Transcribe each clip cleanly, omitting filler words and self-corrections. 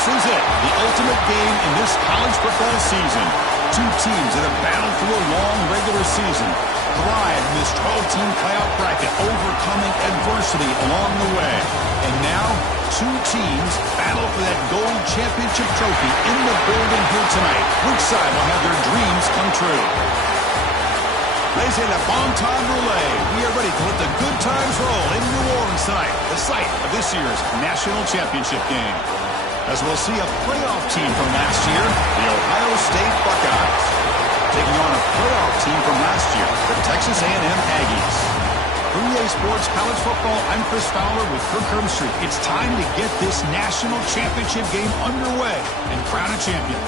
This is it, the ultimate game in this college football season. Two teams that have battled through a long regular season, thrive in this 12-team playoff bracket, overcoming adversity along the way. And now, two teams battle for that gold championship trophy in the building here tonight. Which side will have their dreams come true? Ladies and gentlemen, bon temps roulette. We are ready to let the good times roll in New Orleans tonight, the site of this year's national championship game. As we'll see a playoff team from last year, the Ohio State Buckeyes, taking on a playoff team from last year, the Texas A&M Aggies. From EA Sports College Football, I'm Chris Fowler with Kirk Herbstreit. It's time to get this national championship game underway and crown a champion.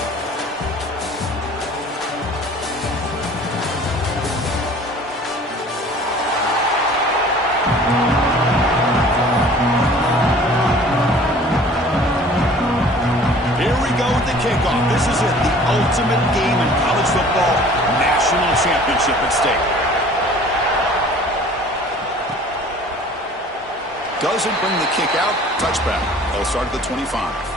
Kickoff. This is it, the ultimate game in college football, national championship at stake. Doesn't bring the kick out, touchback. They'll start at the 25.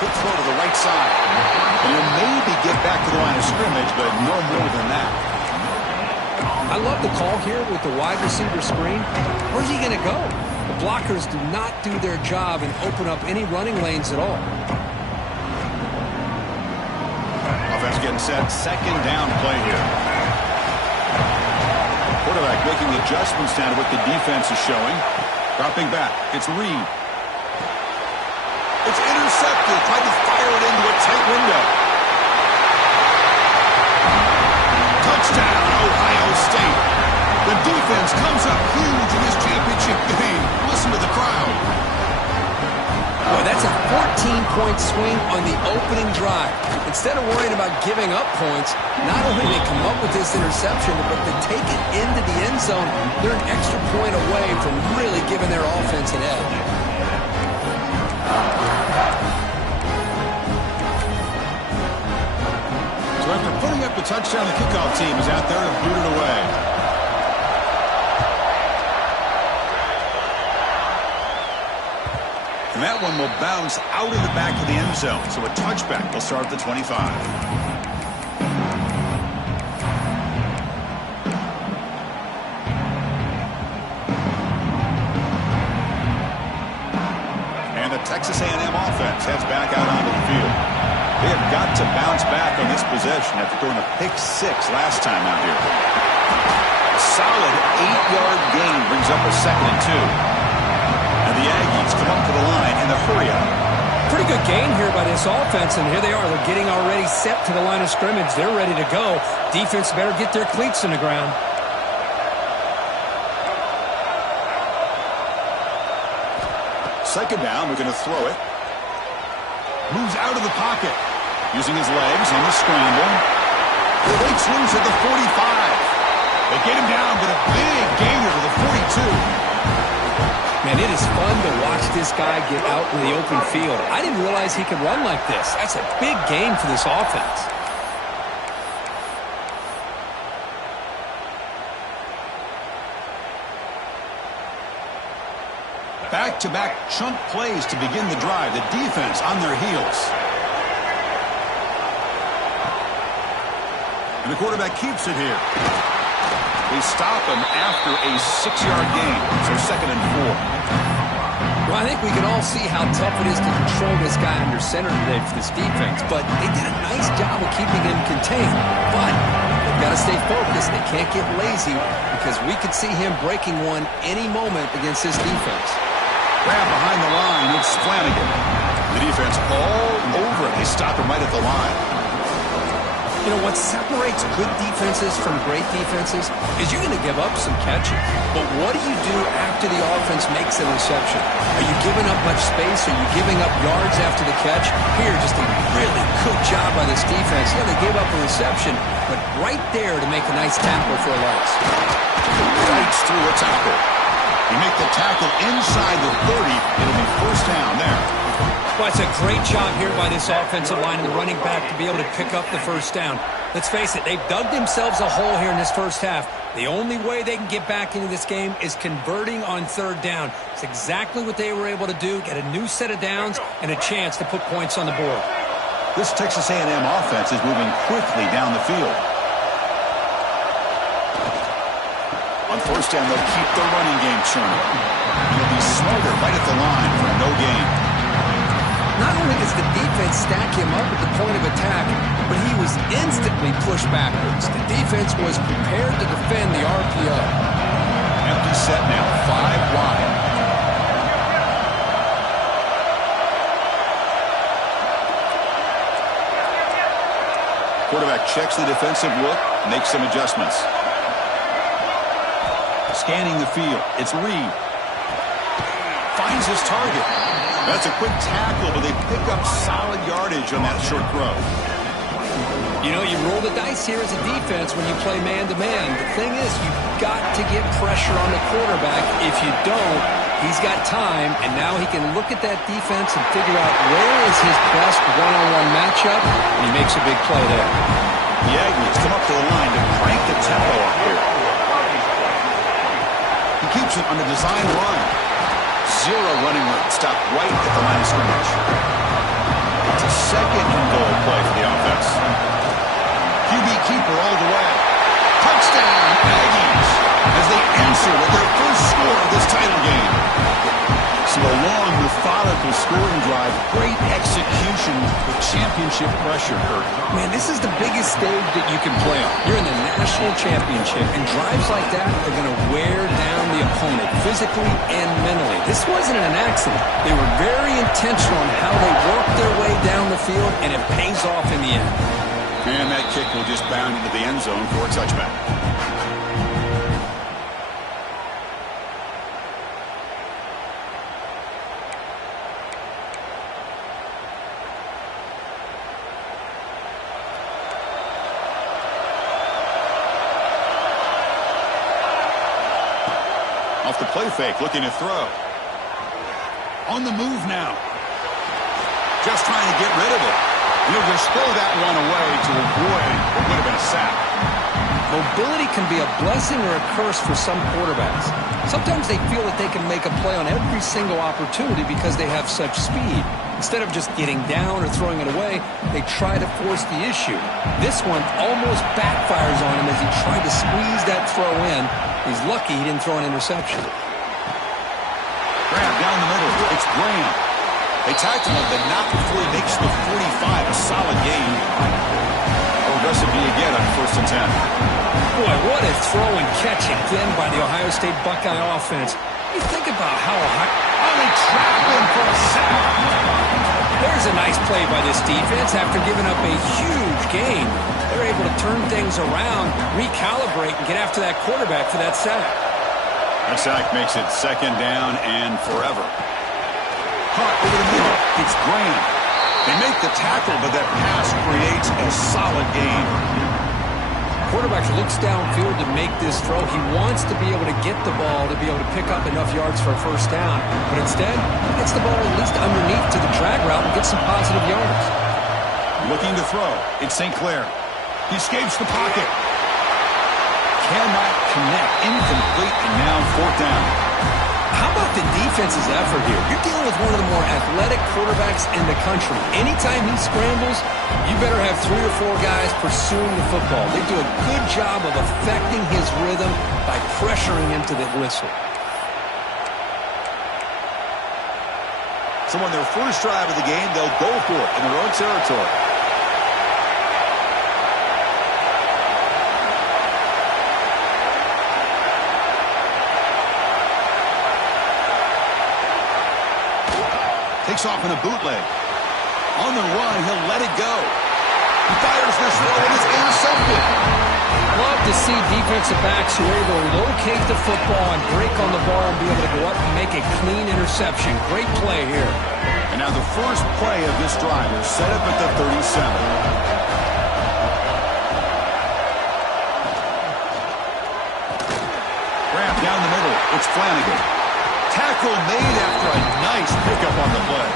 Quick throw to the right side. And he'll maybe get back to the line of scrimmage, but no more than that. I love the call here with the wide receiver screen. Where's he going to go? The blockers do not do their job and open up any running lanes at all. Offense getting set. Second down play here. Quarterback making adjustments down to what the defense is showing. Dropping back. It's Reed. It's intercepted. Tried to fire it into a tight window. Touchdown, Ohio State. The defense comes up huge in this championship game. Listen to the crowd. Boy, that's a 14-point swing on the opening drive. Instead of worrying about giving up points, not only do they come up with this interception, but they take it into the end zone. They're an extra point away from really giving their offense an edge. So after putting up the touchdown, the kickoff team is out there to boot it away. And that one will bounce out of the back of the end zone. So a touchback will start at the 25. Texas A&M offense heads back out onto the field. They have got to bounce back on this possession after throwing a pick six last time out here. A solid 8-yard gain brings up a 2nd and 2. And the Aggies come up to the line in the hurry-up. Pretty good gain here by this offense, and here they are. They're getting already set to the line of scrimmage. They're ready to go. Defense better get their cleats in the ground. Second down, we're going to throw it. Moves out of the pocket. Using his legs on the scramble. Breaks loose at the 45. They get him down, but a big gainer to the 42. Man, it is fun to watch this guy get out in the open field. I didn't realize he could run like this. That's a big gain for this offense. Back-to-back chunk plays to begin the drive. The defense on their heels. And the quarterback keeps it here. They stop him after a 6-yard gain. So 2nd and 4. Well, I think we can all see how tough it is to control this guy under center today for this defense. But they did a nice job of keeping him contained. But they've got to stay focused. They can't get lazy because we could see him breaking one any moment against this defense. Grab behind the line, it's Flanagan. The defense all over him. They stop him right at the line. You know, what separates good defenses from great defenses is you're going to give up some catches. But what do you do after the offense makes a reception? Are you giving up much space? Are you giving up yards after the catch? Here, just a really good job by this defense. Yeah, they gave up a reception, but right there to make a nice tackle for a loss. Fights through a tackle. They make the tackle inside the 30. It'll be first down there. Well, it's a great job here by this offensive line and the running back to be able to pick up the first down. Let's face it, they've dug themselves a hole here in this first half. The only way they can get back into this game is converting on third down. It's exactly what they were able to do, get a new set of downs and a chance to put points on the board. This Texas A&M offense is moving quickly down the field. On first down, they'll keep the running game churning. They'll be smarter right at the line for no gain. Not only does the defense stack him up at the point of attack, but he was instantly pushed backwards. The defense was prepared to defend the RPO. Empty set now, 5 wide. Quarterback checks the defensive look, makes some adjustments. Scanning the field, it's Reed. Finds his target. That's a quick tackle, but they pick up solid yardage on that short throw. You know, you roll the dice here as a defense when you play man-to-man. The thing is, you've got to get pressure on the quarterback. If you don't, he's got time, and now he can look at that defense and figure out where is his best one-on-one matchup, and he makes a big play there. The Aggies come up to the line to crank the tempo up here. He keeps it on the design run. Zero running room, stopped right at the line of scrimmage. It's a second and goal play for the offense. QB keeper all the way. Touchdown, Aggies, as they answer with their first score of this title game. So a long, methodical scoring drive, great execution with championship pressure, Kurt. Man, this is the biggest stage that you can play on. You're in the national championship, and drives like that are going to wear down the opponent physically and mentally. This wasn't an accident. They were very intentional on how they worked their way down the field, and it pays off in the end. And that kick will just bound into the end zone for a touchback. Off the play fake, looking to throw. On the move now. Just trying to get rid of it. He'll just throw that one away to avoid what would have been a sack. Mobility can be a blessing or a curse for some quarterbacks. Sometimes they feel that they can make a play on every single opportunity because they have such speed. Instead of just getting down or throwing it away, they try to force the issue. This one almost backfires on him as he tried to squeeze that throw in. He's lucky he didn't throw an interception. Grab down the middle. It's Graham. They tackle him, but not before he makes the 45. A solid gain. Aggressive B again on 1st and 10. Boy, what a throw and catch again by the Ohio State Buckeye offense. You think about how they tackle him for a sack. There's a nice play by this defense after giving up a huge gain. They're able to turn things around, recalibrate, and get after that quarterback for that sack. That sack makes it 2nd down and forever. Caught over the middle. It's Graham. They make the tackle, but that pass creates a solid gain. Quarterback looks downfield to make this throw. He wants to be able to get the ball to be able to pick up enough yards for a first down. But instead, he gets the ball at least underneath to the drag route and gets some positive yards. Looking to throw. It's St. Clair. He escapes the pocket. Cannot connect. Incomplete, and now 4th down. How about the defense's effort here? You're dealing with one of the more athletic quarterbacks in the country. Anytime he scrambles, you better have 3 or 4 guys pursuing the football. They do a good job of affecting his rhythm by pressuring him to the whistle. So on their first drive of the game, they'll go for it in their own territory. Takes off in a bootleg. On the run, he'll let it go. He fires this throw and it's intercepted. Love to see defensive backs who are able to locate the football and break on the ball and be able to go up and make a clean interception. Great play here. And now the first play of this drive is set up at the 37. Grab down the middle. It's Flanagan. Tackle made after a nice pickup on the play.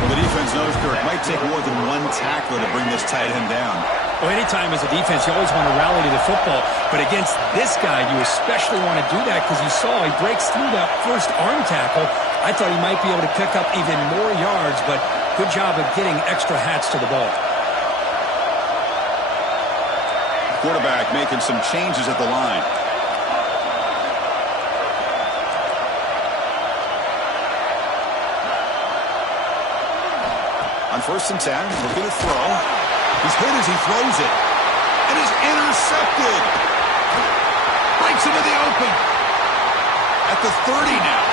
Well, the defense knows, Kirk, it might take more than one tackler to bring this tight end down. Well, anytime as a defense, you always want to rally to the football. But against this guy, you especially want to do that because you saw he breaks through that first arm tackle. I thought he might be able to pick up even more yards, but good job of getting extra hats to the ball. Quarterback making some changes at the line. On 1st and 10, looking to throw. He's hit as he throws it. And he's intercepted. Breaks into the open. At the 30 now.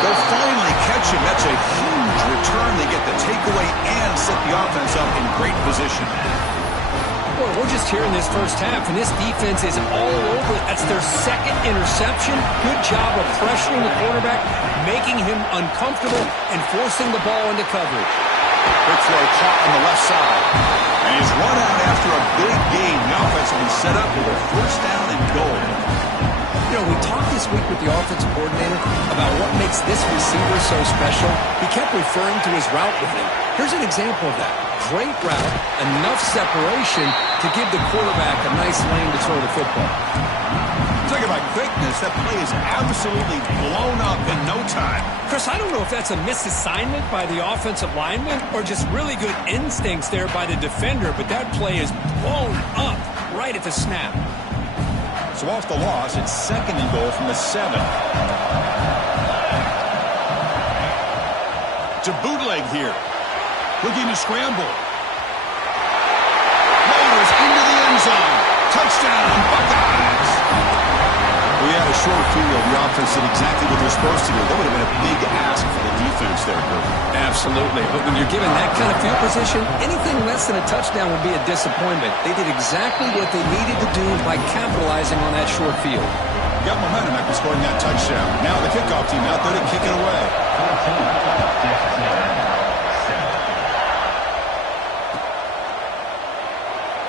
They'll finally catch him. That's a huge return. They get the takeaway and set the offense up in great position. Boy, we're just here in this first half, and this defense is all over. That's their second interception. Good job of pressuring the quarterback, making him uncomfortable, and forcing the ball into coverage. Quick throw caught on the left side. And he's run out after a big gain. The offense will be set up with a 1st down and goal. You know, we talked this week with the offensive coordinator about what makes this receiver so special. He kept referring to his route running. Here's an example of that. Great route, enough separation to give the quarterback a nice lane to throw the football. Talk about quickness. That play is absolutely blown up in no time. Chris, I don't know if that's a misassignment by the offensive lineman or just really good instincts there by the defender, but that play is blown up right at the snap. So off the loss, it's 2nd and goal from the 7. To bootleg here. Looking to scramble. Motors into the end zone. Touchdown, Buckeyes. We had a short field. The offense did exactly what they're supposed to do. That would have been a big ask for the defense there, Kirk. Absolutely. But when you're given that kind of field position, anything less than a touchdown would be a disappointment. They did exactly what they needed to do by capitalizing on that short field. Got momentum after scoring that touchdown. Now the kickoff team out there to kick it away.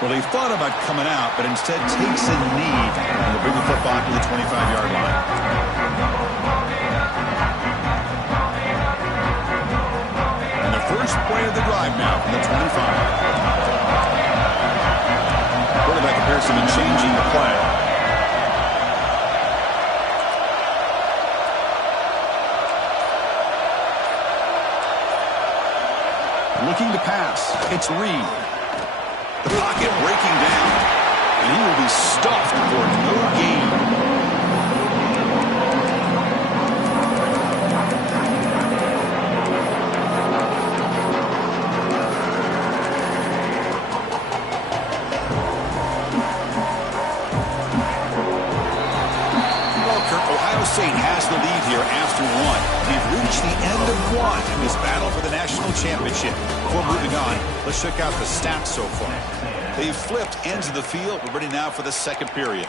Well, he thought about coming out, but instead takes a knee and will bring the football to the 25-yard line. And the first play of the drive now from the 25. Quarterback appears to be changing the play. Looking to pass. It's Reed. The pocket breaking down, and he will be stuffed for no gain. Ohio State has the lead here after 1. We've reached the end of 1 in this battle for the national championship. Before moving on, let's check out the stats so far. They've flipped ends of the field. We're ready now for the 2nd period.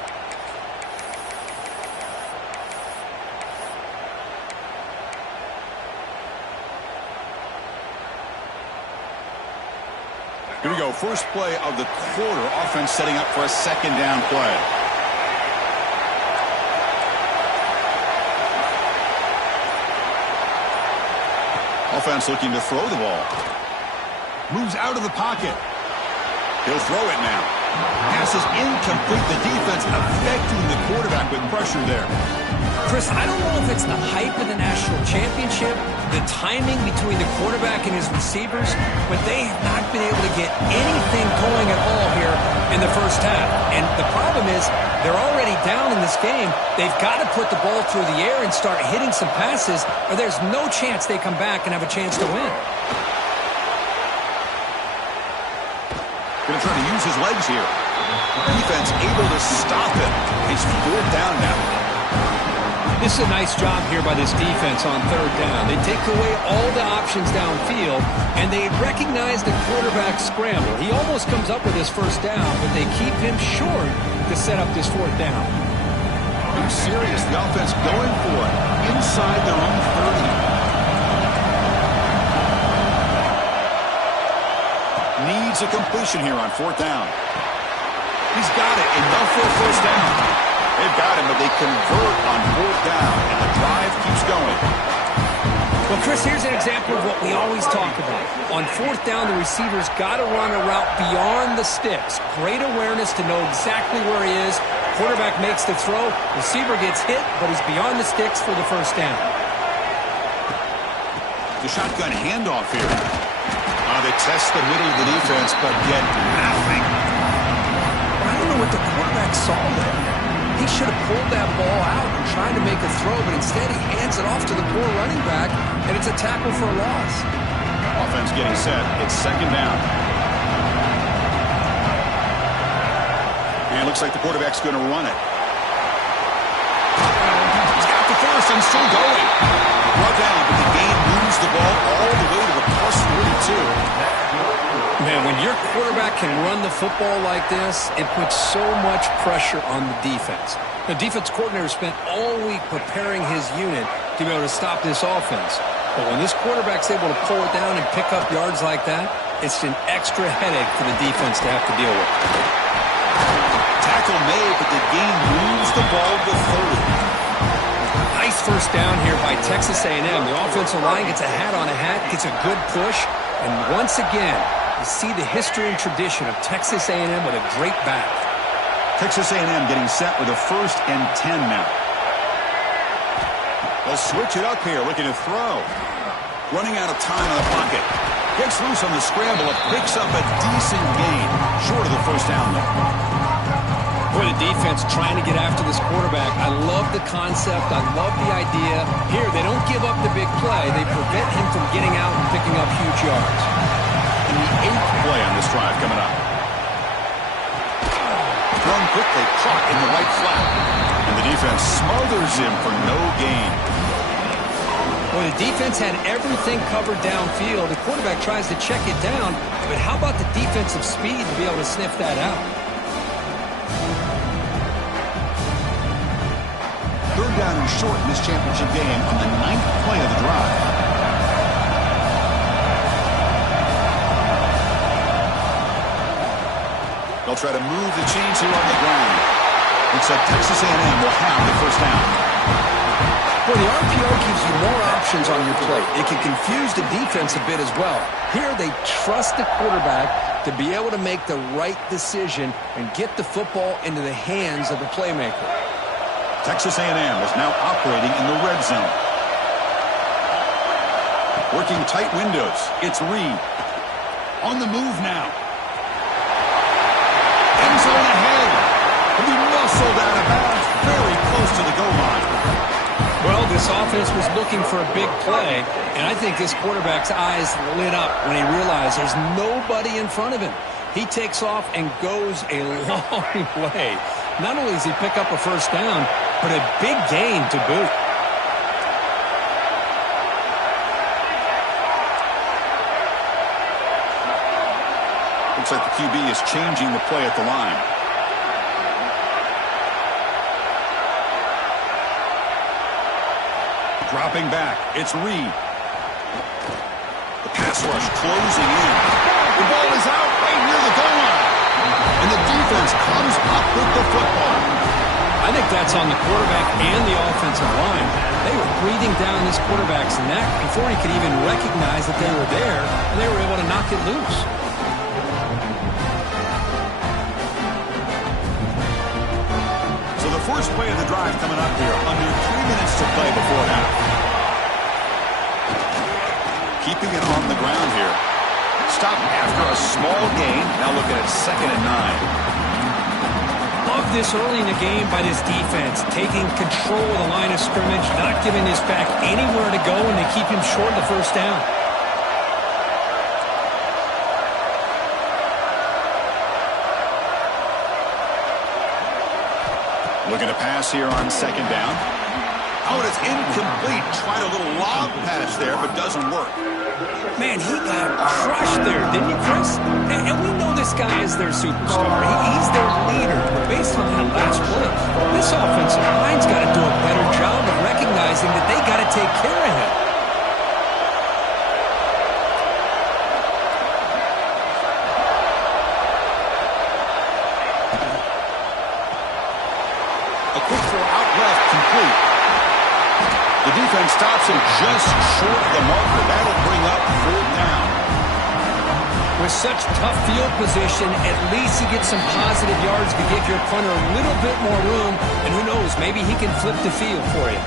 Here we go. First play of the quarter. Offense setting up for a 2nd down play. Offense looking to throw the ball. Moves out of the pocket. He'll throw it now. Pass is incomplete. The defense affecting the quarterback with pressure there. Chris, I don't know if it's the hype of the national championship, the timing between the quarterback and his receivers, but they have not been able to get anything going at all here in the first half. And the problem is they're already down in this game. They've got to put the ball through the air and start hitting some passes, or there's no chance they come back and have a chance to win. Going to try to use his legs here. Defense able to stop it. He's 4th down now. This is a nice job here by this defense on 3rd down. They take away all the options downfield, and they recognize the quarterback scramble. He almost comes up with his 1st down, but they keep him short to set up this 4th down. Being serious, the offense going for it inside their own 30. Needs a completion here on 4th down. He's got it. Enough for a 1st down. They've got him, but they convert on 4th down, and the drive keeps going. Well, Chris, here's an example of what we always talk about. On 4th down, the receiver's got to run a route beyond the sticks. Great awareness to know exactly where he is. Quarterback makes the throw. Receiver gets hit, but he's beyond the sticks for the first down. The shotgun handoff here. They test the middle of the defense, but get nothing. I don't know what the quarterback saw there. He should have pulled that ball out and tried to make a throw, but instead he hands it off to the poor running back, and it's a tackle for a loss. Offense getting set. It's 2nd down. And it looks like the quarterback's going to run it. He's got the first and still going. Brought down, but the game moves the ball all the way to the +42. Man, when your quarterback can run the football like this, it puts so much pressure on the defense. The defense coordinator spent all week preparing his unit to be able to stop this offense. But when this quarterback's able to pull it down and pick up yards like that, it's an extra headache for the defense to have to deal with. Tackle made, but the game moves the ball to 30. Nice first down here by Texas A&M. The offensive line gets a hat on a hat, gets a good push, and once again, you see the history and tradition of Texas A&M with a great back. Texas A&M getting set with a 1st and 10 now. They'll switch it up here, looking to throw. Running out of time in the pocket. Gets loose on the scramble and picks up a decent gain. Short of the first down, though. Boy, the defense trying to get after this quarterback. I love the concept. I love the idea. Here, they don't give up the big play. They prevent him from getting out and picking up huge yards. And the 8th play on this drive coming up. Thrown quickly, caught in the right flat. And the defense smothers him for no gain. Well, the defense had everything covered downfield. The quarterback tries to check it down, but how about the defensive speed to be able to sniff that out? 3rd down and short in this championship game on the 9th play of the drive. They'll try to move the chains here on the ground. Looks like Texas A&M will have the first down. Well, the RPO gives you more options on your plate. It can confuse the defense a bit as well. Here, they trust the quarterback to be able to make the right decision and get the football into the hands of the playmaker. Texas A&M is now operating in the red zone. Working tight windows. It's Reed. On the move now. End zone ahead. He'll be muscled out of bounds very close to the goal line. Well, this offense was looking for a big play, and I think this quarterback's eyes lit up when he realized there's nobody in front of him. He takes off and goes a long way. Not only does he pick up a first down, but a big gain to boot. Looks like the QB is changing the play at the line. Dropping back, it's Reed. The pass rush closing in. The ball is out right near the goal line. And the defense comes up with the football. I think that's on the quarterback and the offensive line. They were breathing down this quarterback's neck before he could even recognize that they were there, and they were able to knock it loose. So the first play of the drive coming up here. Under 3 minutes to play before half. Keeping it on the ground here. Stop after a small gain. Now looking at 2nd and 9. Love this early in the game by this defense, taking control of the line of scrimmage, not giving this back anywhere to go, and they keep him short of the first down. Looking to pass here on 2nd down. Oh, and it's incomplete. Tried a little lob pass there, but doesn't work. Man, he got crushed there, didn't he, Chris? And we know this guy is their superstar. He's their leader. But based on that last play, this offensive line's got to do a better job of recognizing that they got to take care of him. A The defense stops him just short of the marker. That'll bring up 4th down. With such tough field position, at least you get some positive yards to give your punter a little bit more room. And who knows, maybe he can flip the field for you.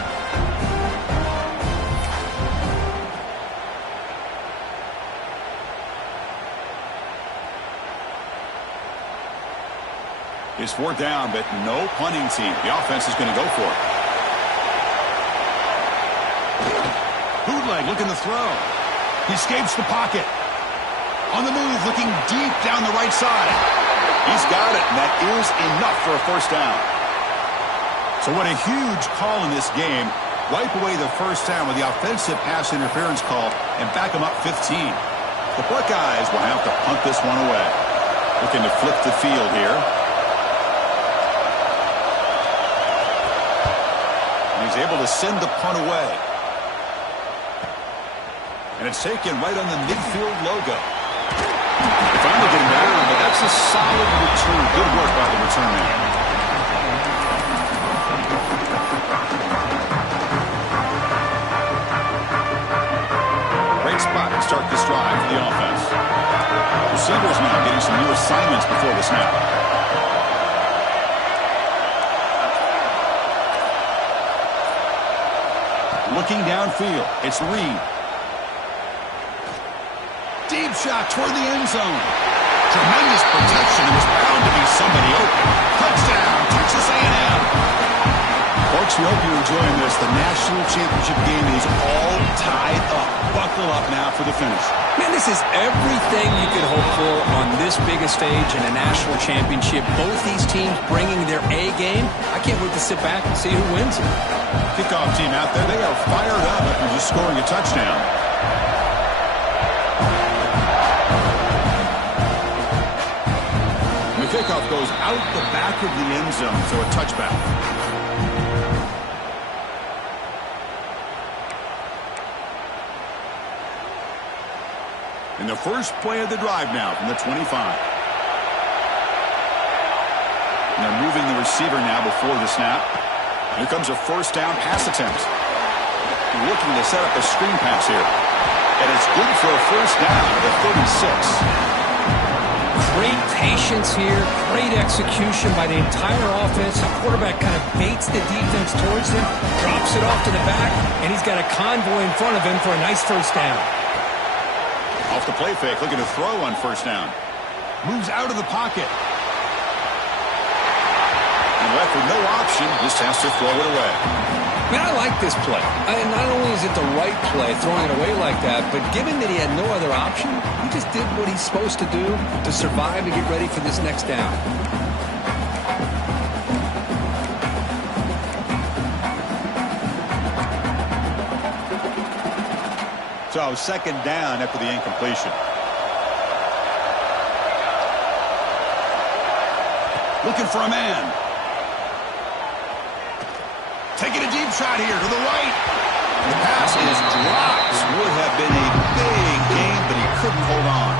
It's 4th down, but no punting team. The offense is going to go for it. Bootleg looking to throw. He escapes the pocket. On the move, looking deep down the right side. He's got it, and that is enough for a 1st down. So what a huge call in this game. Wipe away the 1st down with the offensive pass interference call and back them up 15. The Buckeyes will have to punt this one away. Looking to flip the field here. And he's able to send the punt away. And it's taken right on the midfield logo. They finally get him down, but that's a solid return. Good work by the return man. Great spot to start this drive for the offense. Receivers now getting some new assignments before the snap. Looking downfield, it's Reed. Deep shot toward the end zone. Tremendous protection. There was bound to be somebody open. Touchdown, Texas A&M. Folks, we hope you're enjoying this. The national championship game is all tied up. Buckle up now for the finish. Man, this is everything you could hope for on this biggest stage in a national championship. Both these teams bringing their A game. I can't wait to sit back and see who wins it. Kickoff team out there. They are fired up after just scoring a touchdown. Kickoff goes out the back of the end zone, so a touchback. In the first play of the drive now from the 25. And they're moving the receiver now before the snap. Here comes a 1st down pass attempt. Looking to set up a screen pass here. And it's good for a 1st down at the 36. Great patience here, great execution by the entire offense. The quarterback kind of baits the defense towards him, drops it off to the back, and he's got a convoy in front of him for a nice 1st down. Off the play fake, looking to throw on 1st down. Moves out of the pocket. And left with no option, just has to throw it away. Man, I like this play. Not only is it the right play, throwing it away like that, but given that he had no other option, he just did what he's supposed to do to survive and get ready for this next down. So 2nd down after the incompletion. Looking for a man. Taking a deep shot here to the right. The pass is dropped. Would have been a big game, but he couldn't hold on.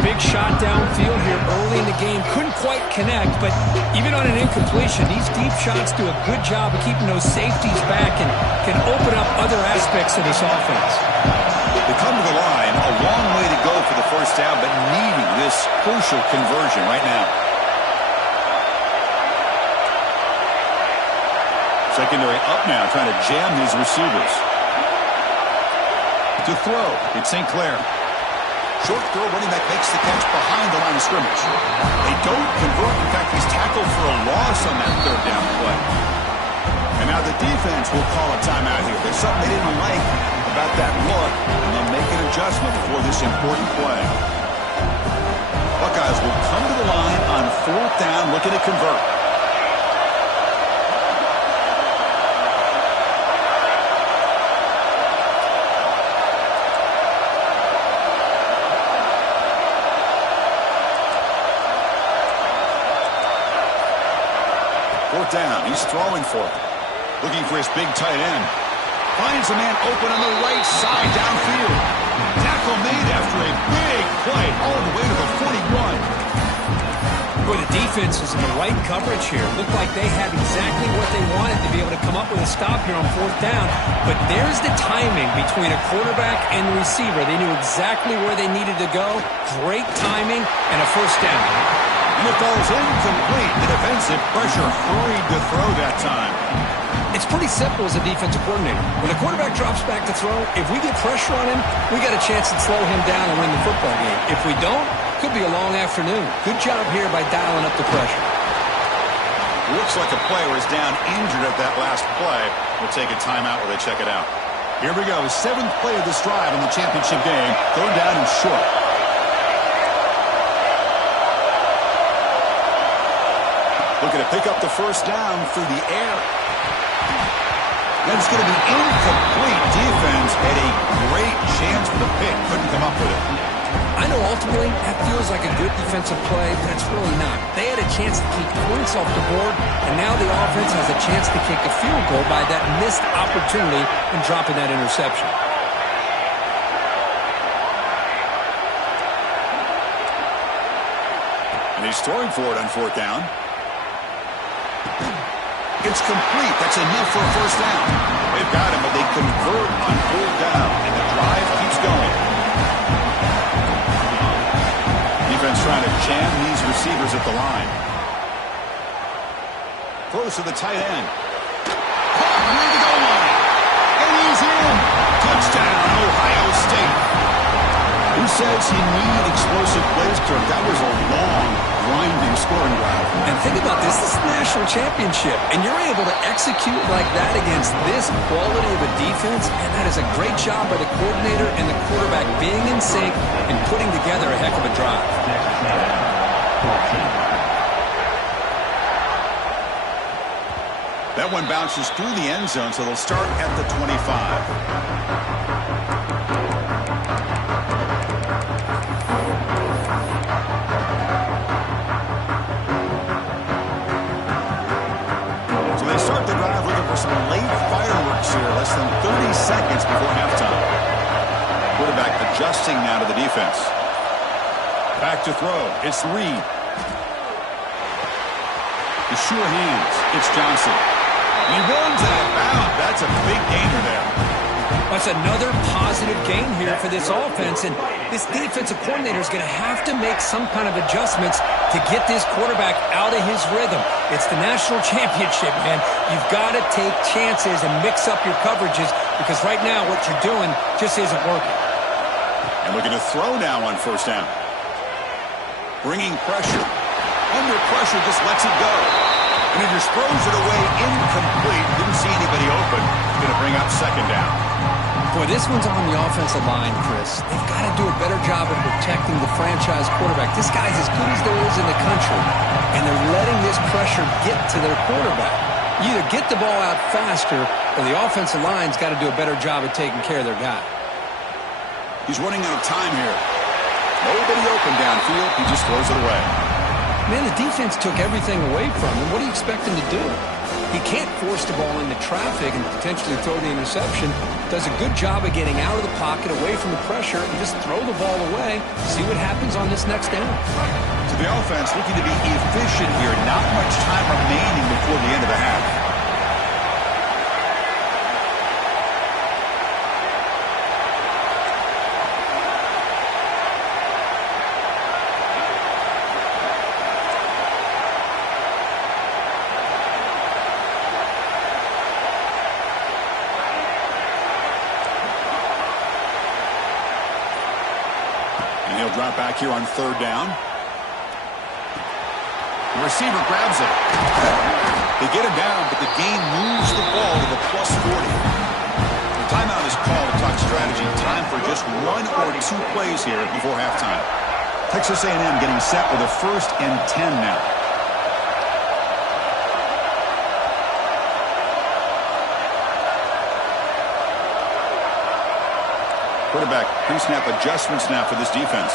Big shot downfield here early in the game. Couldn't quite connect, but even on an incompletion, these deep shots do a good job of keeping those safeties back and can open up other aspects of this offense. They come to the line, a long way to go for the 1st down, but needing this crucial conversion right now. Secondary up now, trying to jam these receivers. To throw, it's St. Clair. Short throw, running back makes the catch behind the line of scrimmage. They don't convert. In fact, he's tackled for a loss on that 3rd down play. And now the defense will call a timeout here. There's something they didn't like about that look, and they'll make an adjustment before this important play. Buckeyes will come to the line on 4th down, looking to convert. Down. He's throwing for it. Looking for his big tight end. Finds a man open on the right side downfield. Tackle made after a big play all the way to the 41. Boy, the defense is in the right coverage here. Looked like they had exactly what they wanted to be able to come up with a stop here on fourth down. But there's the timing between a quarterback and the receiver. They knew exactly where they needed to go. Great timing and a first down. And it falls incomplete. The defensive pressure hurried to throw that time. It's pretty simple as a defensive coordinator. When the quarterback drops back to throw, if we get pressure on him, we got a chance to slow him down and win the football game. If we don't, could be a long afternoon. Good job here by dialing up the pressure. Looks like a player is down injured at that last play. We'll take a timeout while they check it out. Here we go. 7th play of this drive in the championship game. 3rd down and short. Looking to pick up the first down through the air. That's going to be incomplete. Defense had a great chance for the pick. Couldn't come up with it. I know ultimately that feels like a good defensive play, but it's really not. They had a chance to keep points off the board, and now the offense has a chance to kick a field goal by that missed opportunity and dropping that interception. And he's throwing for it on 4th down. It's complete. That's enough for a first down. They've got him, but they convert on 4th down, and the drive keeps going. Defense trying to jam these receivers at the line. Throws to the tight end. Caught near the goal line. And he's in. Touchdown, Ohio State. Who says you need explosive plays, Kirk? That was a long, grinding scoring drive. And think about this. This is the national championship, and you're able to execute like that against this quality of a defense, and that is a great job by the coordinator and the quarterback being in sync and putting together a heck of a drive. That one bounces through the end zone, so they'll start at the 25. Start the drive looking for some late fireworks here. Less than 30 seconds before halftime. Quarterback adjusting now to the defense. Back to throw. It's Reed. The sure hands. It's Johnson. He runs out of bounds. That's a big gainer there. That's another positive gain here for this offense, and this defensive coordinator is going to have to make some kind of adjustments to get this quarterback out of his rhythm. It's the national championship, man. You've got to take chances and mix up your coverages because right now what you're doing just isn't working. And looking to throw now on 1st down. Bringing pressure. Under pressure, just lets it go. And he just throws it away incomplete. Didn't see anybody open. Going to bring up 2nd down. Boy, this one's on the offensive line, Chris. They've got to do a better job of protecting the franchise quarterback. This guy's as good as there is in the country, and they're letting this pressure get to their quarterback. You either get the ball out faster, or the offensive line's got to do a better job of taking care of their guy. He's running out of time here. Nobody open downfield. He just throws it away. Man, the defense took everything away from him. What do you expect him to do? He can't force the ball into traffic and potentially throw the interception. Does a good job of getting out of the pocket, away from the pressure, and just throw the ball away. See what happens on this next down. So the offense looking to be efficient here. Not much time remaining before the end of the half. Drop back here on 3rd down. The receiver grabs it. They get him down, but the game moves the ball to the +40. The timeout is called to talk strategy. Time for just 1 or 2 plays here before halftime. Texas A&M getting set with a 1st and 10 now. Quarterback pre-snap adjustments now for this defense.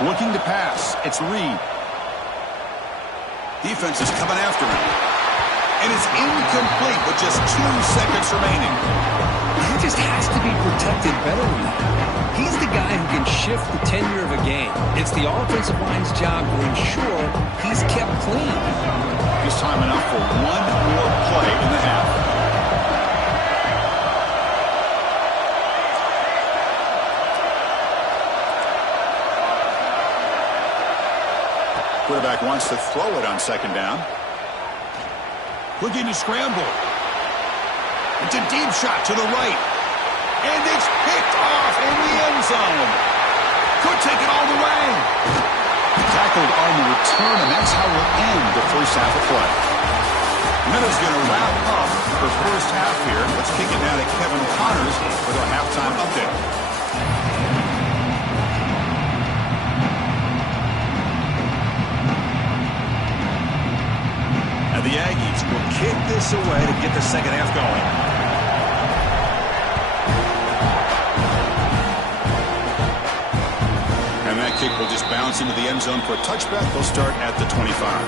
Looking to pass. It's Reed. Defense is coming after him. And it's incomplete with just 2 seconds remaining. He just has to be protected better than that. He's the guy who can shift the tenure of a game. It's the offensive line's job to ensure he's kept clean. Just time enough for one more play in the half. Quarterback wants to throw it on second down. Looking to scramble. It's a deep shot to the right. And it's picked off in the end zone. Could take it all the way. Tackled on the return, and that's how we'll end the first half of play. Minutes going to wrap up the first half here. Let's kick it down to Kevin Connors with our halftime update. And the Aggies will kick this away to get the second half going. And that kick will just bounce into the end zone for a touchback. They'll start at the 25.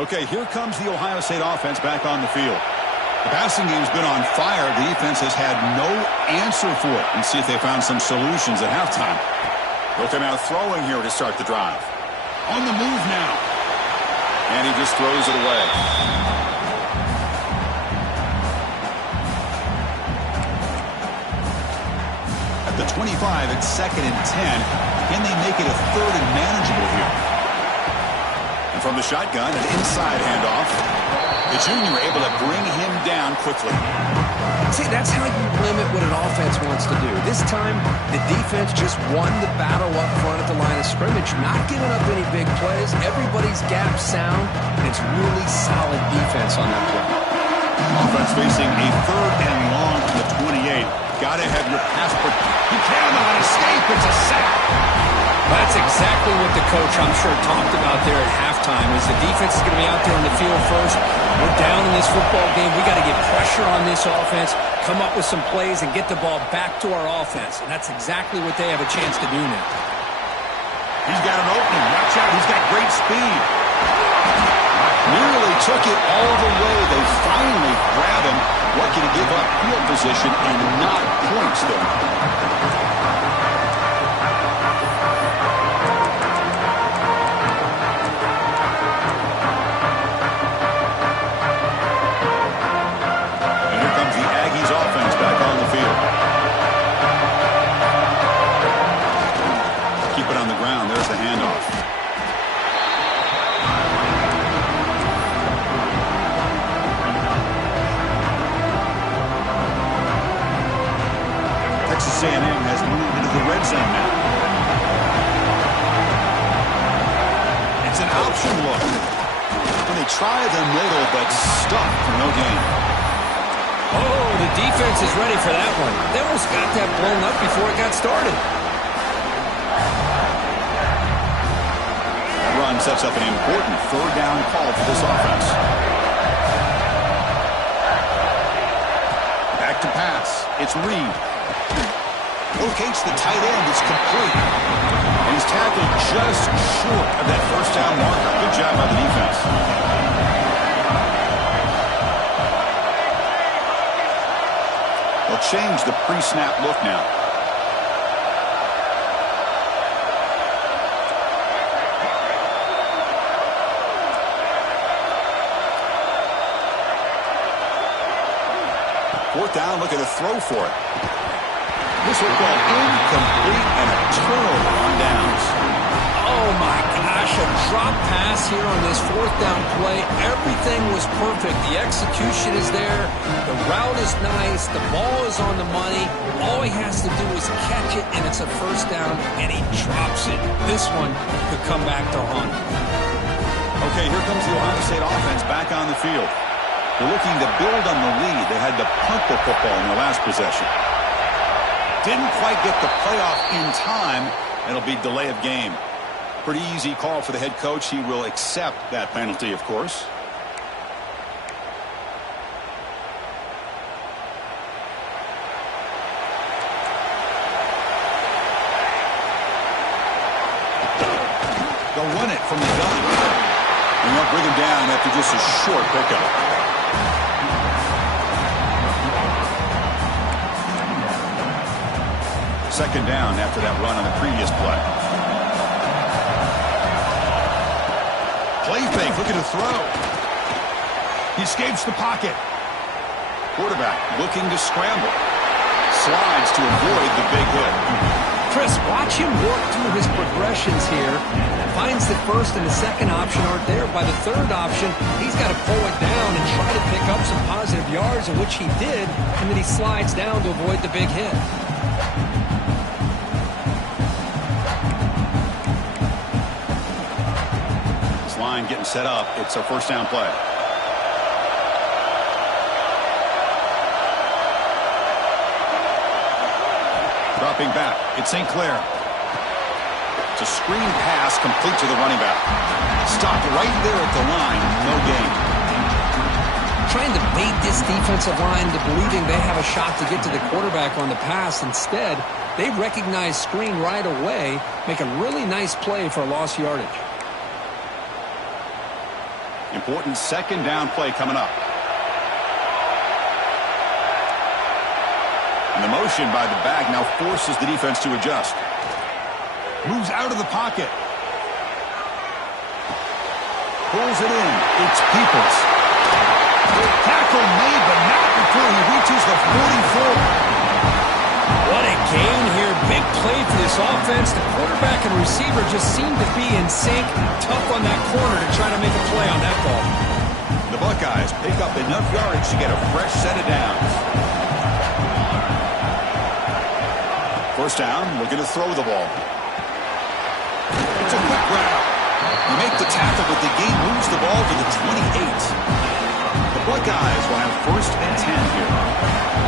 Okay, here comes the Ohio State offense back on the field. The passing game's been on fire. The defense has had no answer for it. And see if they found some solutions at halftime. They'll come out throwing here to start the drive. On the move now. And he just throws it away. At the 25, it's 2nd and 10. Can they make it a 3rd and manageable here? And from the shotgun, an inside handoff. The junior able to bring him down quickly. See, that's how you limit what an offense wants to do. This time, the defense just won the battle up front at the line of scrimmage, not giving up any big plays. Everybody's gap sound, and it's really solid defense on that play. Offense facing a 3rd and long from the 28. Got to have your passport. You cannot escape. It's a sack. That's exactly what the coach, I'm sure, talked about there at halftime, is the defense is going to be out there on the field first. We're down in this football game. We got to get pressure on this offense, come up with some plays, and get the ball back to our offense. And that's exactly what they have a chance to do now. He's got an opening. Watch out. He's got great speed. Nearly took it all the way. They finally grab him. Lucky to give up field position and not points, though. Texas A&M has moved into the red zone now. It's an option look. And they try the middle, but stuck for no gain. Oh, the defense is ready for that one. They almost got that blown up before it got started. That run sets up an important 3rd down call for this offense. Back to pass. It's Reed. Locates the tight end. It's complete. And he's tackled just short of that 1st down marker. Good job by the defense. They'll change the pre-snap look now. Fourth down, looking to throw for it. This football incomplete and a turnover on downs. Oh, my gosh, a drop pass here on this 4th down play. Everything was perfect. The execution is there. The route is nice. The ball is on the money. All he has to do is catch it, and it's a 1st down, and he drops it. This one could come back to haunt him. Okay, here comes the Ohio State offense back on the field. They're looking to build on the lead. They had to punt the football in their last possession. Didn't quite get the playoff in time. It'll be delay of game. Pretty easy call for the head coach. He will accept that penalty, of course. They'll run it from the gun. And they'll bring him down after just a short pickup. Second down after that run on the previous play. Play fake, looking to throw. He escapes the pocket. Quarterback looking to scramble. Slides to avoid the big hit. Chris, watch him work through his progressions here. Finds the first and the second option aren't there. By the third option, he's got to pull it down and try to pick up some positive yards, in which he did, and then he slides down to avoid the big hit. This line getting set up. It's a first down play. Dropping back, it's St. Clair. It's a screen pass complete to the running back. Stopped right there at the line, no gain. Trying to bait this defensive line to believing they have a shot to get to the quarterback on the pass. Instead, they recognize screen right away, make a really nice play for lost yardage. Important second down play coming up. And the motion by the back now forces the defense to adjust. Moves out of the pocket. Pulls it in. It's Peoples. Tackle made, but not before he reaches the 44. What a gain here. Big play for this offense. The quarterback and receiver just seem to be in sync. Tough on that corner to try to make a play on that ball. The Buckeyes pick up enough yardage to get a fresh set of downs. First down, looking to throw the ball. It's a quick grab. You make the tackle, but the game moves the ball to the 28. The Buckeyes will have first and 10 here.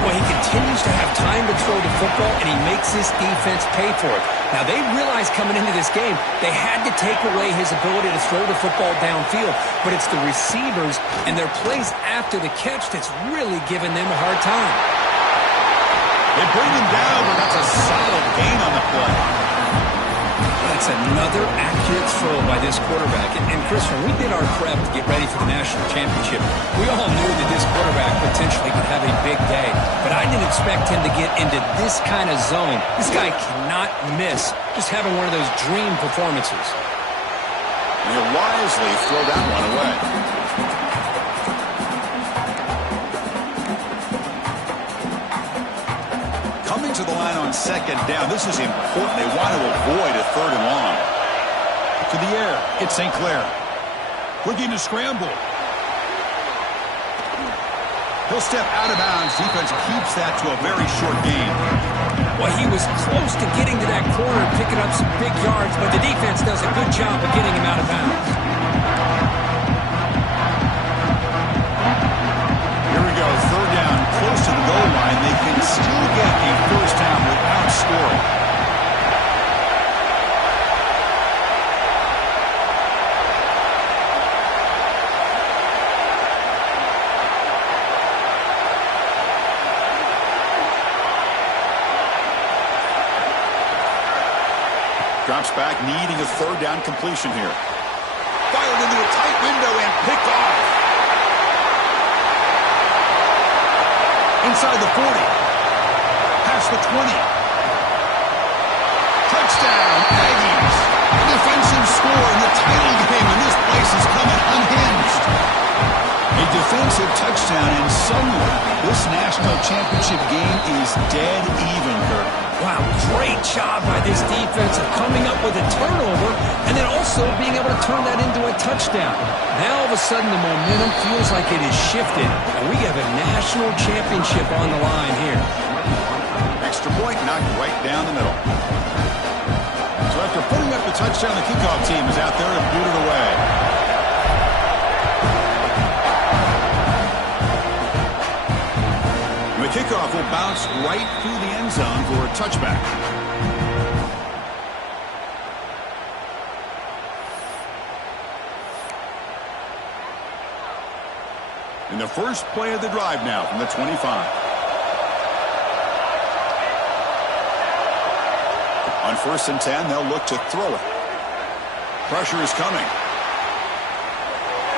Well, he continues to have time to throw the football, and he makes this defense pay for it. Now, they realized coming into this game, they had to take away his ability to throw the football downfield, but it's the receivers and their plays after the catch that's really giving them a hard time. They bring him down, but that's a solid gain on the play. That's another accurate throw by this quarterback. And Chris, when we did our prep to get ready for the national championship, we all knew that this quarterback potentially could have a big day. But I didn't expect him to get into this kind of zone. This guy cannot miss just having one of those dream performances. And he'll wisely throw that one away. Coming to the line on second down. This is important. They want to avoid a third and long. To the air. It's St. Clair. Looking to scramble. He'll step out of bounds. Defense keeps that to a very short gain. Well, he was close to getting to that corner and picking up some big yards, but the defense does a good job of getting him out of bounds. Here we go. Third down, close to the goal line. They can still get a first down without scoring. Drops back, needing a third down completion here. Fired into a tight window and picked off. Inside the 40. Past the 20. Touchdown, Aggies. Defensive score in the title game, and this place is coming unhinged. A defensive touchdown, and suddenly this national championship game is dead even, Kurt. Wow, great job by this defense of coming up with a turnover and then also being able to turn that into a touchdown. Now all of a sudden the momentum feels like it is shifted, and we have a national championship on the line here. Extra point knocked right down the middle. So after putting up the touchdown, the kickoff team is out there to boot it away. The kickoff will bounce right through the end zone for a touchback. In the first play of the drive now from the 25. On first and 10, they'll look to throw it. Pressure is coming.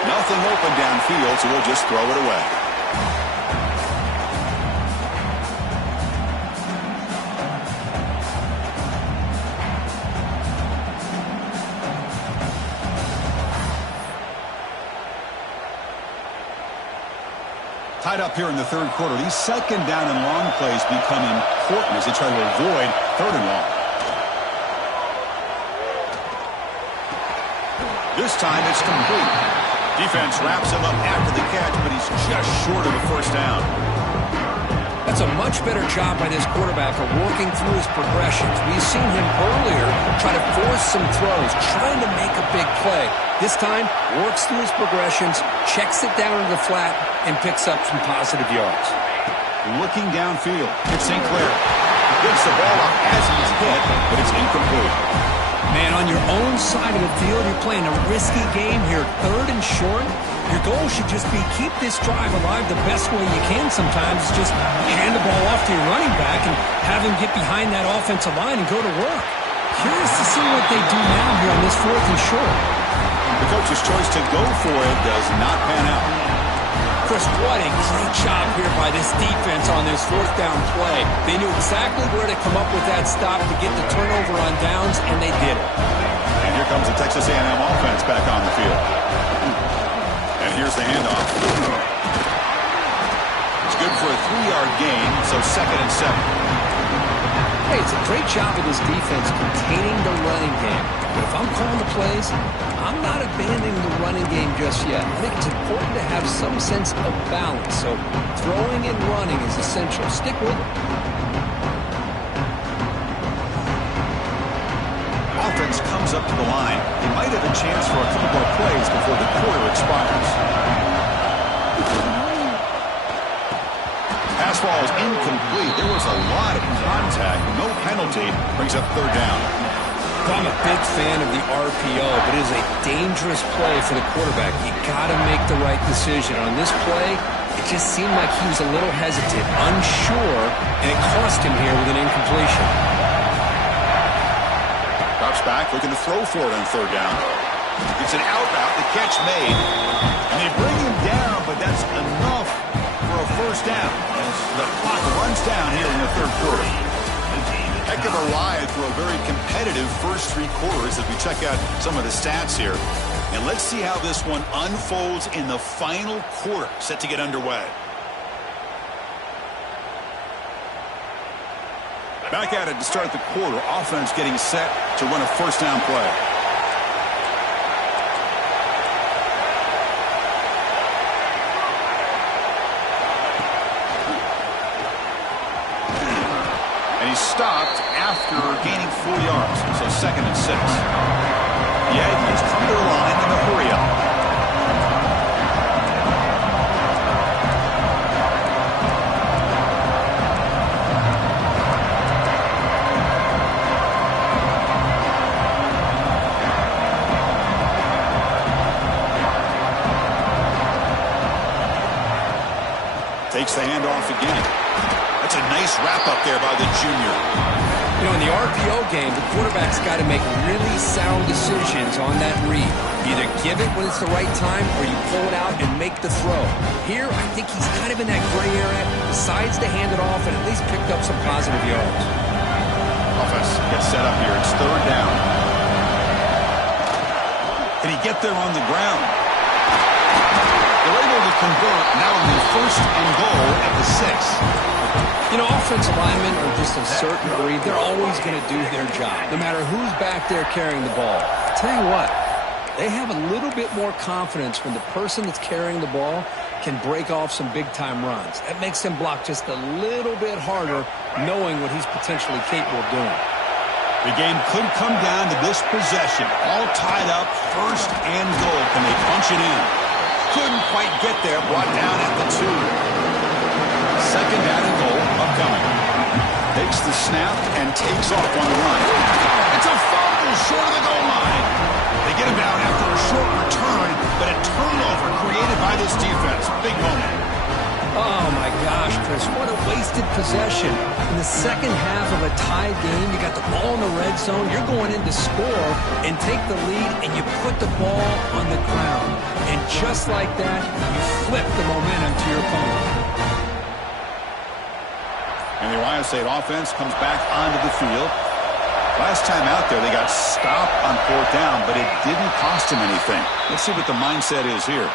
Nothing open downfield, so we'll just throw it away. Tied up here in the third quarter. These second down and long plays become important as they try to avoid third and long. This time it's complete. Defense wraps him up after the catch, but he's just short of a first down. That's a much better job by this quarterback of working through his progressions. We've seen him earlier try to force some throws, trying to make a big play. This time, works through his progressions, checks it down to the flat, and picks up some positive yards. Looking downfield, it's St. Clair. He picks the ball up as he's hit, but it's incomplete. Man, on your own side of the field, you're playing a risky game here, third and short. Your goal should just be keep this drive alive the best way you can sometimes. Just hand the ball off to your running back and have him get behind that offensive line and go to work. Curious to see what they do now here on this fourth and short. The coach's choice to go for it does not pan out. Chris, what a great job here by this defense on this fourth down play. They knew exactly where to come up with that stop to get the turnover on downs, and they did it. And here comes the Texas A&M offense back on the field. And here's the handoff. It's good for a 3-yard gain, so 2nd and 7. Hey, it's a great job of this defense containing the running game. But if I'm calling the plays, I'm not abandoning the running game just yet. I think it's important to have some sense of balance. So throwing and running is essential. Stick with it. Offense comes up to the line. They might have a chance for a couple more plays before the quarter expires. Pass ball is incomplete. There was a lot of contact. No penalty. Brings up third down. I'm a big fan of the RPO, but it is a dangerous play for the quarterback. You got to make the right decision. On this play, it just seemed like he was a little hesitant, unsure, and it cost him here with an incompletion. Drops back, looking to throw for it on third down. It's an out route, the catch made. And they bring him down, but that's enough for a first down. As the clock runs down here in the third quarter. Heck of a ride through a very competitive first 3 quarters as we check out some of the stats here. And let's see how this one unfolds in the final quarter, set to get underway. Back at it to start the quarter. Offense getting set to run a first down play. And he's stopped after gaining 4 yards. So 2nd and 6. The Aggies come to the line in a hurry up. Takes the handoff again. That's a nice wrap-up there by the junior. You know, in the RPO game, the quarterback's got to make really sound decisions on that read. Either give it when it's the right time or you pull it out and make the throw. Here, I think he's kind of in that gray area, decides to hand it off and at least picked up some positive yards. Offense gets set up here. It's third down. Can he get there on the ground? They're able to convert now in the 1st and goal at the 6. You know, offensive linemen are just a certain breed. They're always going to do their job, no matter who's back there carrying the ball. I'll tell you what, they have a little bit more confidence when the person that's carrying the ball can break off some big-time runs. That makes them block just a little bit harder, knowing what he's potentially capable of doing. The game could come down to this possession. All tied up, 1st and goal. Can they punch it in? Couldn't quite get there, brought down at the 2. 2nd down and goal, upcoming. Takes the snap and takes off on the run. It's a fumble short of the goal line. They get him down after a short return, but a turnover created by this defense. Big moment. Oh, my gosh, Chris, what a waste contested possession. In the second half of a tied game, you got the ball in the red zone. You're going in to score and take the lead, and you put the ball on the ground. And just like that, you flip the momentum to your opponent. And the Ohio State offense comes back onto the field. Last time out there, they got stopped on 4th down, but it didn't cost them anything. Let's see what the mindset is here.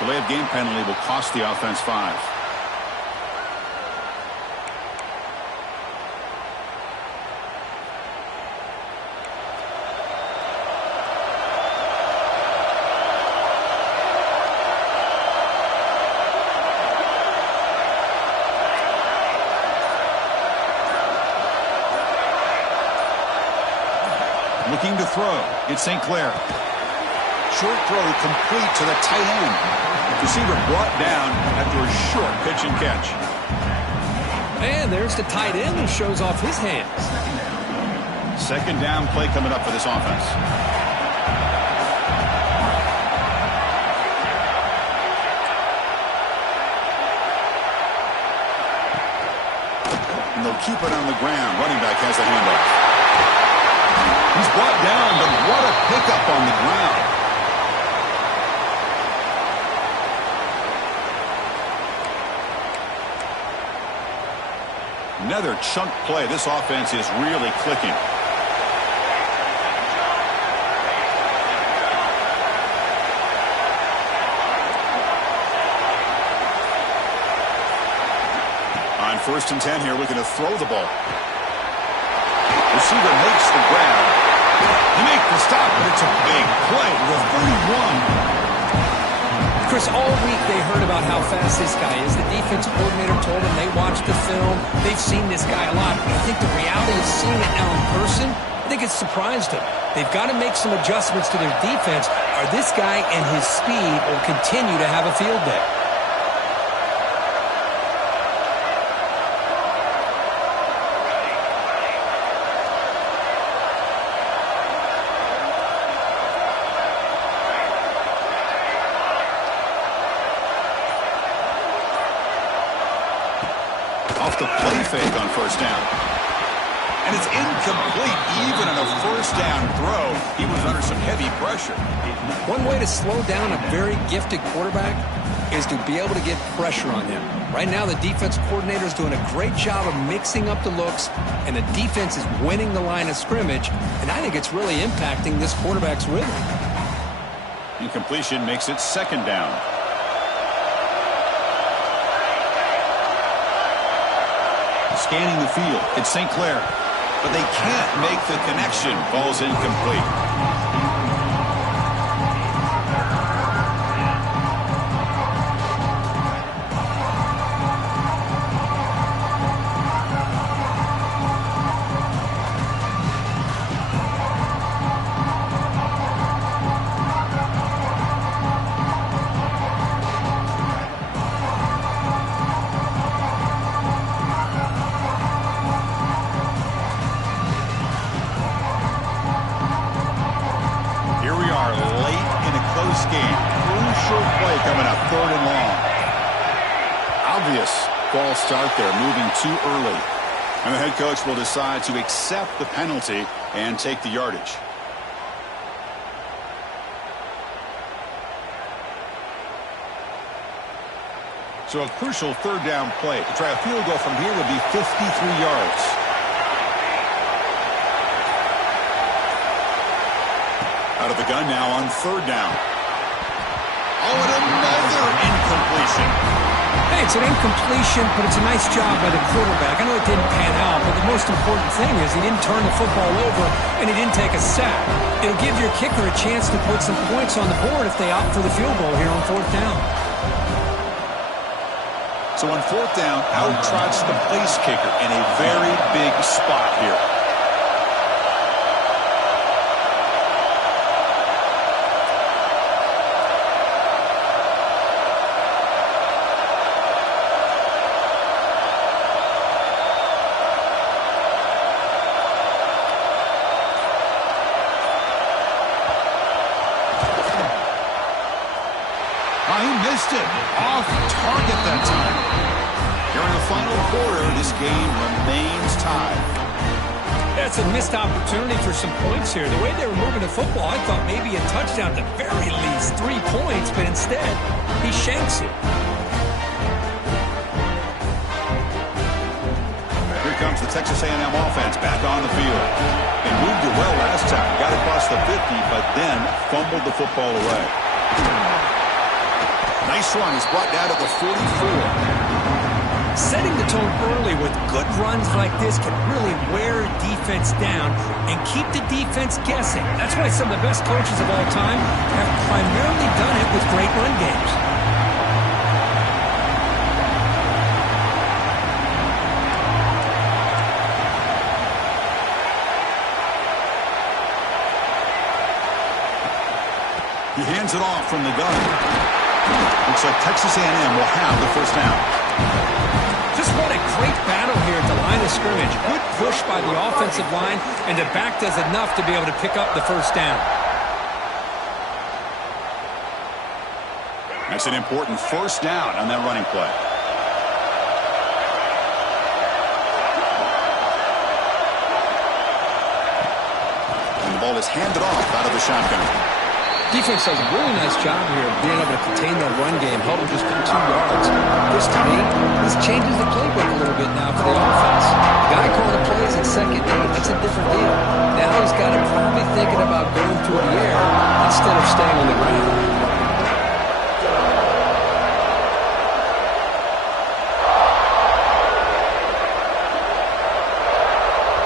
Delay of game penalty will cost the offense 5. Looking to throw. It's St. Clair. Short throw complete to the tight end. Receiver brought down after a short pitch and catch. And there's the tight end who shows off his hands. 2nd down play coming up for this offense. And they'll keep it on the ground. Running back has the handoff. He's brought down, but what a pickup on the ground. Another chunk play. This offense is really clicking. On 1st and 10 here, looking to throw the ball. Receiver makes the grab. He makes the stop, but it's a big play to the 31. Chris, all week they heard about how fast this guy is. The defense coordinator told them they watched the film. They've seen this guy a lot. But I think the reality is seeing it now in person, I think it's surprised them. They've got to make some adjustments to their defense, or this guy and his speed will continue to have a field day. Off the play fake on 1st down. And it's incomplete even on a 1st down throw. He was under some heavy pressure. One way to slow down a very gifted quarterback is to be able to get pressure on him. Right now, the defense coordinator is doing a great job of mixing up the looks, and the defense is winning the line of scrimmage, and I think it's really impacting this quarterback's rhythm. Incompletion makes it 2nd down. Scanning the field. It's St. Clair. But they can't make the connection. Ball's incomplete. Game. Crucial play coming up, 3rd and long. Obvious false start there, moving too early. And the head coach will decide to accept the penalty and take the yardage. So a crucial 3rd down play. To try a field goal from here would be 53 yards. Out of the gun now on 3rd down. Oh, and another incompletion. Hey, it's an incompletion, but it's a nice job by the quarterback. I know it didn't pan out, but the most important thing is he didn't turn the football over and he didn't take a sack. It'll give your kicker a chance to put some points on the board if they opt for the field goal here on 4th down. So on 4th down, out trots the place kicker in a very big spot here. He missed it. Off target that time. Here in the final quarter, this game remains tied. That's a missed opportunity for some points here. The way they were moving the football, I thought maybe a touchdown at the very least, 3 points, but instead, he shanks it. Here comes the Texas A&M offense back on the field. They moved it well last time. Got across the 50, but then fumbled the football away. Nice run. He's brought down at the 44. Setting the tone early with good runs like this can really wear a defense down and keep the defense guessing. That's why some of the best coaches of all time have primarily done it with great run games. He hands it off from the gun. Looks like Texas A&M will have the first down. Just what a great battle here at the line of scrimmage. Good push by the offensive line, and the back does enough to be able to pick up the first down. That's an important first down on that running play. And the ball is handed off out of the shotgun. Defense does a really nice job here of being able to contain that run game, held him just 2 yards. This, to me, this changes the playbook a little bit now for the offense. The guy calling the plays in second down, that's a different deal. Now he's got him probably thinking about going through the air instead of staying on the ground.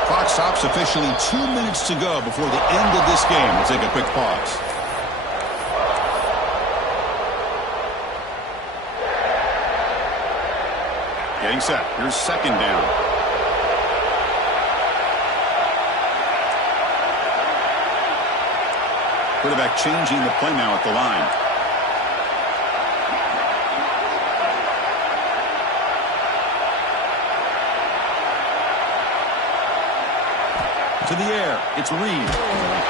Clock stops officially 2 minutes to go before the end of this game. We'll take a quick pause. Getting set. Here's second down. Quarterback changing the play now at the line. To the air. It's Reed.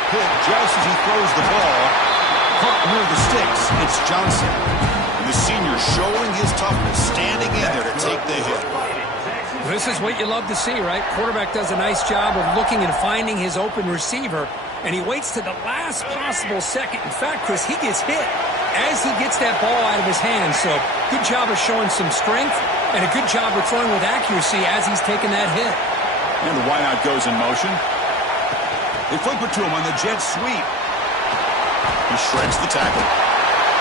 Hit just as he throws the ball. Caught near the sticks. It's Johnson. The senior showing his toughness, standing in there to take the hit. This is what you love to see, right? Quarterback does a nice job of looking and finding his open receiver, and he waits to the last possible second. In fact, Chris, he gets hit as he gets that ball out of his hands. So good job of showing some strength and a good job of throwing with accuracy as he's taking that hit. And the wideout goes in motion. They flip it to him on the jet sweep. He shreds the tackle.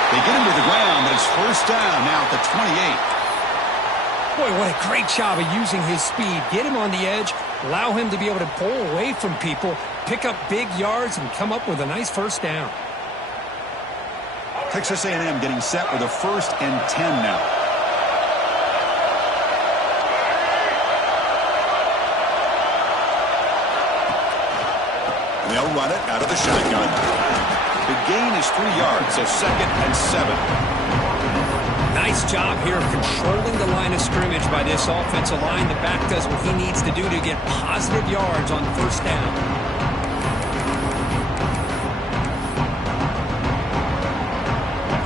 They get him to the ground, but it's first down now at the 28. Boy, what a great job of using his speed. Get him on the edge, allow him to be able to pull away from people, pick up big yards, and come up with a nice first down. Texas A&M getting set with a 1st and 10 now. And they'll run it out of the shotgun. The gain is 3 yards, so 2nd and 7. Nice job here of controlling the line of scrimmage by this offensive line. The back does what he needs to do to get positive yards on first down.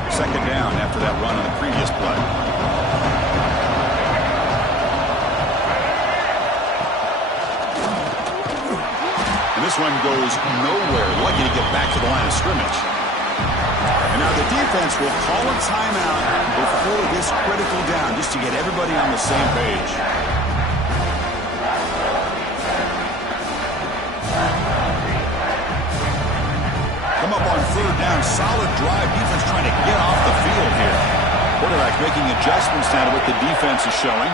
Second down after that run on the previous play. This one goes nowhere. Lucky to get back to the line of scrimmage. And now the defense will call a timeout before this critical down, just to get everybody on the same page. Come up on 3rd down. Solid drive. Defense trying to get off the field here. Quarterback making adjustments now to what the defense is showing.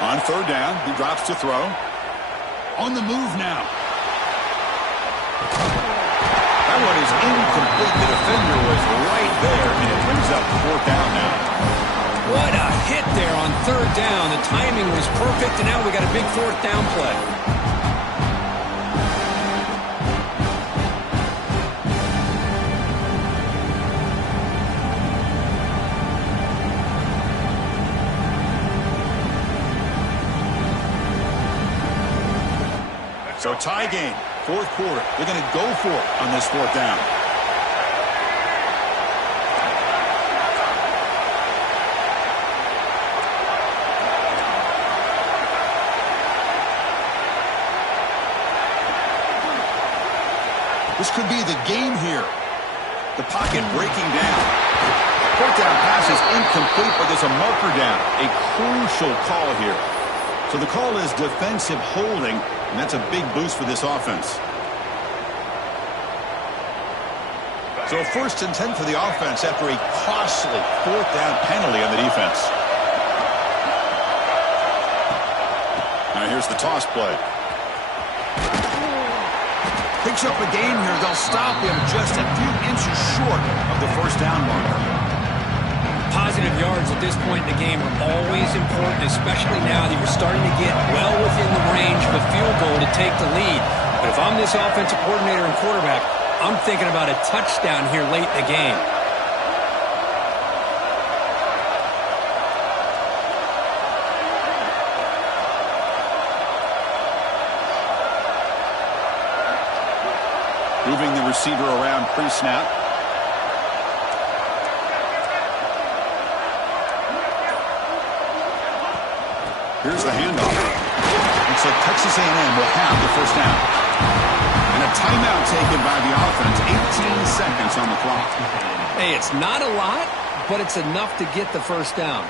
On 3rd down, he drops to throw. On the move now. That one is incomplete. The defender was right there, and it brings up 4th down now. What a hit there on 3rd down. The timing was perfect, and now we got a big 4th down play. So tie game, 4th quarter. They're going to go for it on this 4th down. This could be the game here. The pocket breaking down. Fourth down pass is incomplete, but there's a marker down. A crucial call here. So the call is defensive holding, and that's a big boost for this offense. So 1st and 10 for the offense after a costly 4th down penalty on the defense. Now here's the toss play. Picks up a gain here. They'll stop him just a few inches short of the 1st down marker. Positive yards at this point in the game are always important, especially now that you're starting to get well within the range of a field goal to take the lead. But if I'm this offensive coordinator and quarterback, I'm thinking about a touchdown here late in the game. Moving the receiver around pre-snap. Here's the handoff. Looks like Texas A&M will have the 1st down. And a timeout taken by the offense. 18 seconds on the clock. Hey, it's not a lot, but it's enough to get the 1st down.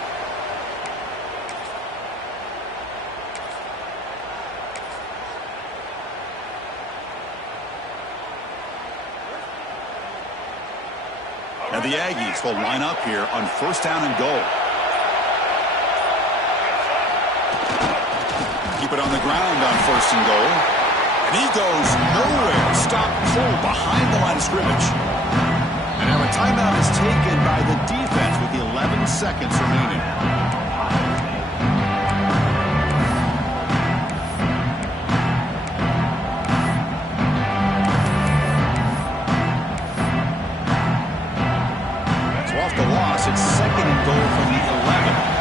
Now the Aggies will line up here on 1st down and goal. Keep it on the ground on 1st and goal. And he goes nowhere. Stop cold behind the line of scrimmage. And now a timeout is taken by the defense with 11 seconds remaining. Off the loss, it's 2nd and goal from the 11.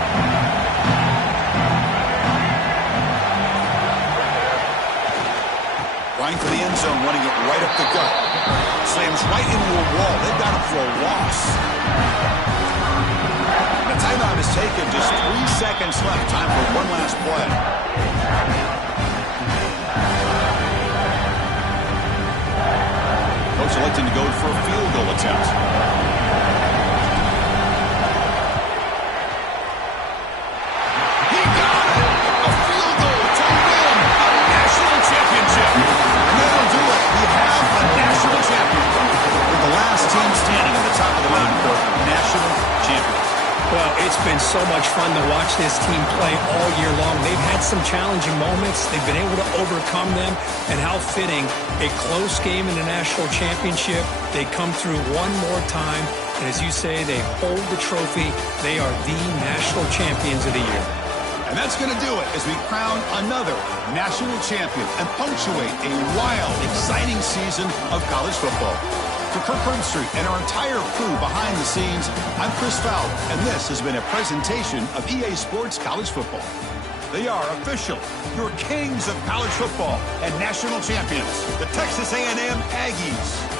Going for the end zone, running it right up the gut. Slams right into a wall. They've got him for a loss. The timeout is taken. Just 3 seconds left. Time for one last play. Coach electing to go for a field goal attempt. Well, it's been so much fun to watch this team play all year long. They've had some challenging moments. They've been able to overcome them. And how fitting, a close game in the national championship. They come through one more time. And as you say, they hold the trophy. They are the national champions of the year. And that's going to do it as we crown another national champion and punctuate a wild, exciting season of college football. For Kirk Herbstreit and our entire crew behind the scenes, I'm Chris Fowler, and this has been a presentation of EA Sports College Football. They are official, your kings of college football and national champions, the Texas A&M Aggies.